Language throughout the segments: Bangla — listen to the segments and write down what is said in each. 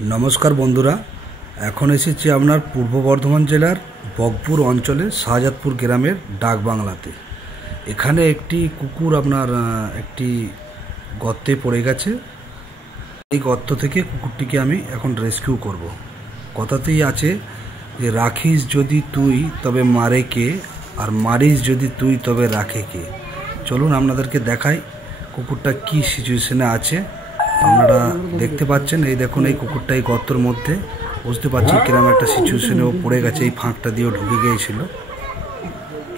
नमस्कार बंधुरा एखन एसेছি আপনার পূর্ব বর্ধমান জেলার বগপুর অঞ্চলে শাহজাদপুর গ্রামের ডাক বাংলাতে। এখানে একটি কুকুর আপনার একটি গর্তে পড়ে গেছে। এই গর্ত থেকে কুকুরটিকে আমি এখন রেস্কিউ করব। কথাতেই আছে যে রাখিস যদি তুই তবে মারে কে, আর মারিস যদি তুই তবে রাখে কে। চলুন আপনাদেরকে দেখাই কুকুরটা কি সিচুয়েশনে আছে। আপনারা দেখতে পাচ্ছেন, এই দেখুন এই কুকুরটা এই গর্তের মধ্যে, বুঝতে পারছি কিরকম একটা সিচুয়েশনে ও পড়ে গেছে। এই ফাঁকটা দিয়েও ঢুকে গিয়েছিল।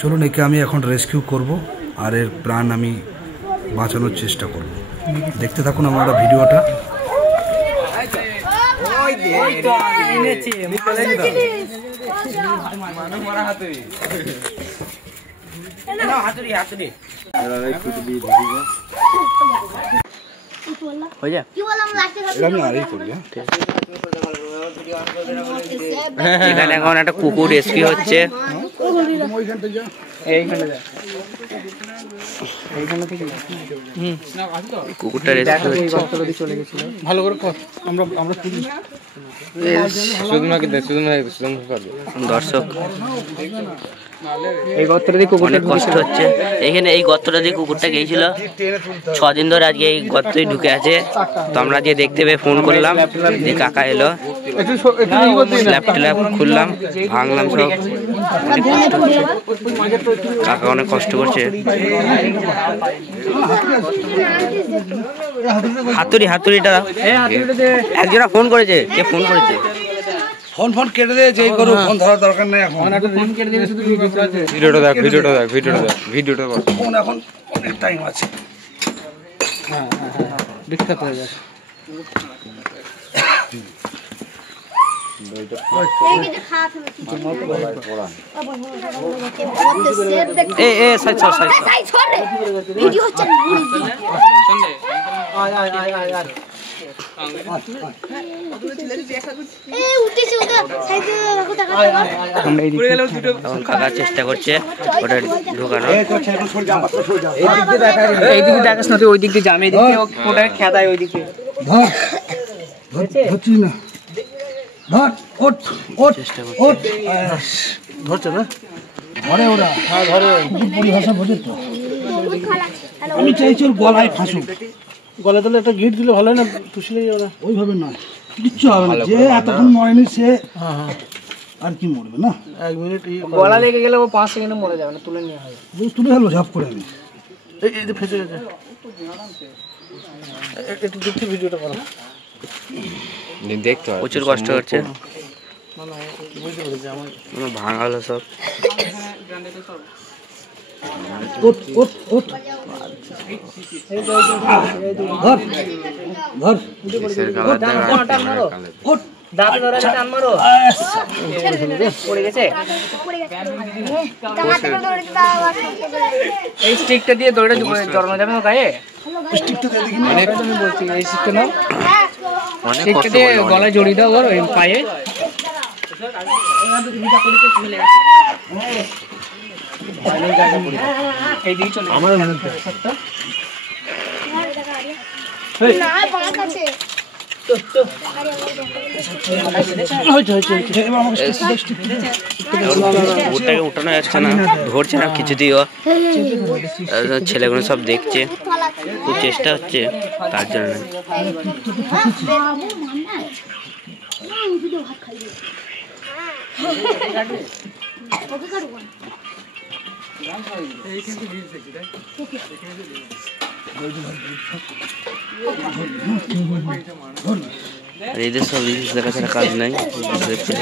চলুন একে আমি এখন রেস্কিউ করব আর এর প্রাণ আমি বাঁচানোর চেষ্টা করব। দেখতে থাকুন আপনারা ভিডিওটা। এখানে এখন একটা কুকুর রেস্কিউ হচ্ছে। কুকুরটা রেস্কিউ হচ্ছে। ভালো করে দর্শক অনেক কষ্ট হচ্ছে এখানে। এই গর্তটা দিয়ে কুকুরটা গিয়েছিল 6 দিন ধরে, আজকে এই গর্তই ঢুকে আছে। তো আমরা যে দেখতে পেয়ে ফোন করলাম, যে কাকা এলো, স্ল্যাব ট্ল্যাব খুললাম, ভাঙলাম সব। অনেক কষ্ট হচ্ছে, কাকা অনেক কষ্ট করছে। হাতুড়িটা একজনা ফোন করেছে। কে ফোন করেছে? ফোন কেটে দিয়ে যেই করো, ফোন ধরার দরকার নেই এখন। ফোন কেটে দিলে শুধু ভিডিওটা কর। ফোন এখন অনেক টাইম আছে। বিখ্যাত হয়ে গেছে। কাকা চেষ্টা করছে ওটা ঢুকানো। এইদিকে দেখাস না তুই, ওই দিক দিয়ে জামে দিকে ওটা খেদায় ওই দিকে। ধরছি না, ধর, ওঠ ওঠ ওঠ। ধরছে না, ধরে ওরা। হ্যাঁ ধরে, পরিভাষা বোঝে তো। আমি চাইছি ওর গলায় ফাঁসুক। গলায় তাহলে একটা গিট দিলে ভালো হয় না? তুষলেই ওরা ওইভাবে নয়, কিচ্ছু হবে না। যে এতক্ষণ মরেনি সে আর কি মরবে না। 1 মিনিট গলা লেগে গেলে ও 5 সেকেন্ডে মরে যাবে না, তুলে নিয়ে হয়। তুলে ফেলবো ঝাপ করে। আমি এই যে ফেসে গেছে। একটু দেখতে ভিডিওটা করো, দেখতে প্রচুর কষ্ট হচ্ছে। ভাঙালো সব। এই স্টিকটা দিয়ে দড়িটা জড়ানো যাবে না গায়ে? আমি বলছি এই স্টিকটা নাও, স্টিকটা দিয়ে গলায় জড়িয়ে দাও ওর পায়ে। এই দিকে চলে আমার ওটাকে উঠানো যাচ্ছে না, ধরছে না কিছু দিও। ছেলেগুলো সব দেখছে, খুব চেষ্টা হচ্ছে তার জন্য। এদের সব রিলস দেখা ছাড়া কাজ নাই। দেখছে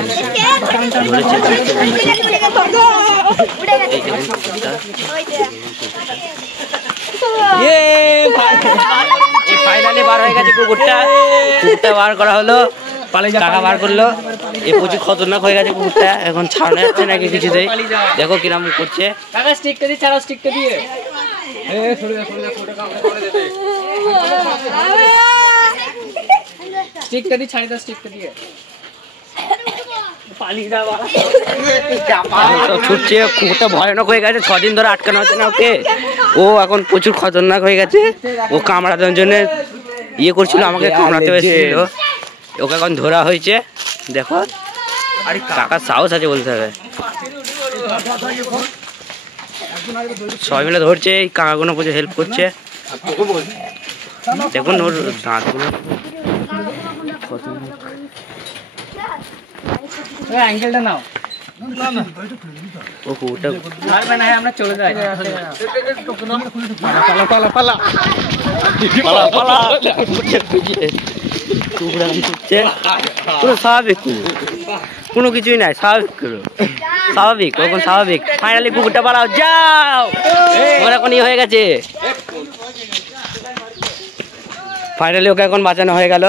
ফাইনালি বার হয়ে গেছে কুকুরটা বার করা হলো। কাকা বার করলো। এই প্রচুর খতরনাক হয়ে গেছে কুকুরটা, এখন ছাড়ানো যাচ্ছে নাকি কিছুতেই। দেখো কিরম করছে। কাকা স্টিকটা দিয়ে ছাড়াও, স্টিকটা দিয়ে। স্টিকটা দিয়ে ছাড়ি দাও, স্টিকটা দিয়ে। ছুটছে, কুকুরটা ভয়ানক হয়ে গেছে। 6 দিন ধরে আটকানো হচ্ছে না ওকে। ও এখন প্রচুর খতরনাক হয়ে গেছে। ও কামড়ানোর জন্য ইয়ে করছিল, আমাকে কামড়াতে হয়েছিল। ওকে এখন ধরা হয়েছে, দেখো কাকার সাহস আছে বলতে হবে। সবাই মিলে ধরছে, এই কাকাগুলো প্রচুর হেল্প করছে। দেখুন ওর দাঁতগুলো অ্যাঙ্গেলটা নাও। ও ওটা পারবে না, আমরা চলে যাই। পালা পালা পালা পুরো স্বাভাবিক কুকুর, কোনো কিছুই নাই, স্বাভাবিক স্বাভাবিক ওরকম স্বাভাবিক। ফাইনালি কুকুরটা পালাও, যাও ওর এখন হয়ে গেছে। ফাইনালি ওকে এখন বাঁচানো হয়ে গেল।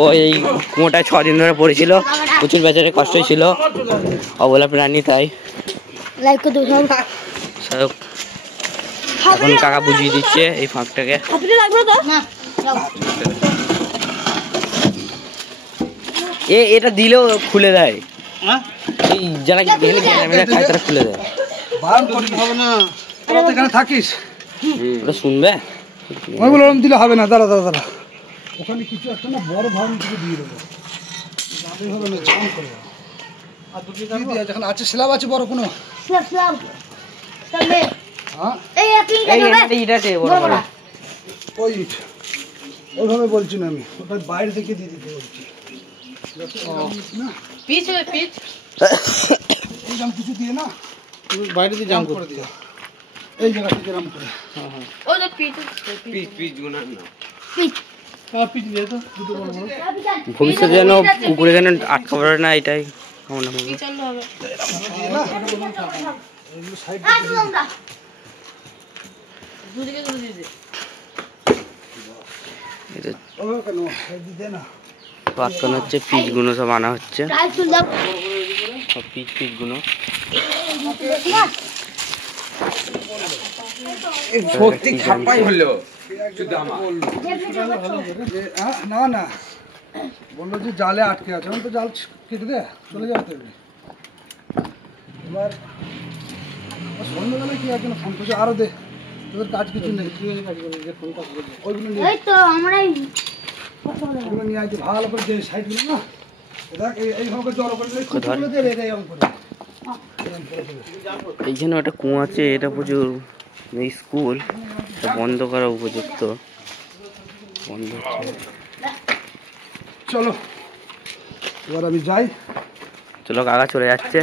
ও এই কুয়োটায় 6 দিন ধরে পড়েছিল, প্রচুর বেচারে কষ্টই ছিল, অবলা প্রাণী তাই। এখন কাকা বুঝিয়ে দিচ্ছে এই ফাঁকটাকে। এটা দিলেও খুলে দেয়, এই যারা গেলে খায় তারা খুলে দেয়। থাকিস ওটা শুনবে দিলে হবে না, দাঁড়া দাঁড়া দাঁড়া, ওখানে কিছু একটা না বড় ভাবে কিছু দিয়ে দেবো, হবে না জাম করবো। আর দুটি যখন আছে স্ল্যাব আছে বড় কোনো ওইভাবে বলছি না আমি, ওটা বাইরে থেকে দিয়ে দিতে বলছি। কিছু দিয়ে না বাইরে দিয়ে জাম করে দিও, এই জায়গাটা জাম করে। ভবিষ্যতে যেন কুকুরে যেন আটকা পড়ে না, এটাই কামনা করব। পাতানো হচ্ছে, পিচগুলো সব আনা হচ্ছে, সব পিচগুলো। সত্যি খাপাই হলো না না, বললো যে জালে আটকে আছে, আমি তো জাল কেটে দে চলে যাবে তো। এবার সন্ধ্যাবেলা কি একজন ফোন করছে, আরো দে, তোদের কাজ কিছু নেই, ওইগুলো নিয়ে আসছে ভালো করে, যে সাইডগুলো না দেখ এইভাবে জড়ো করে এইখানে একটা কুয়ো আছে, এটা প্রচুর এই স্কুল বন্ধ করা উপযুক্ত, বন্ধ হচ্ছে। চলো এবার আমি যাই। চলো কাকা চলে যাচ্ছে।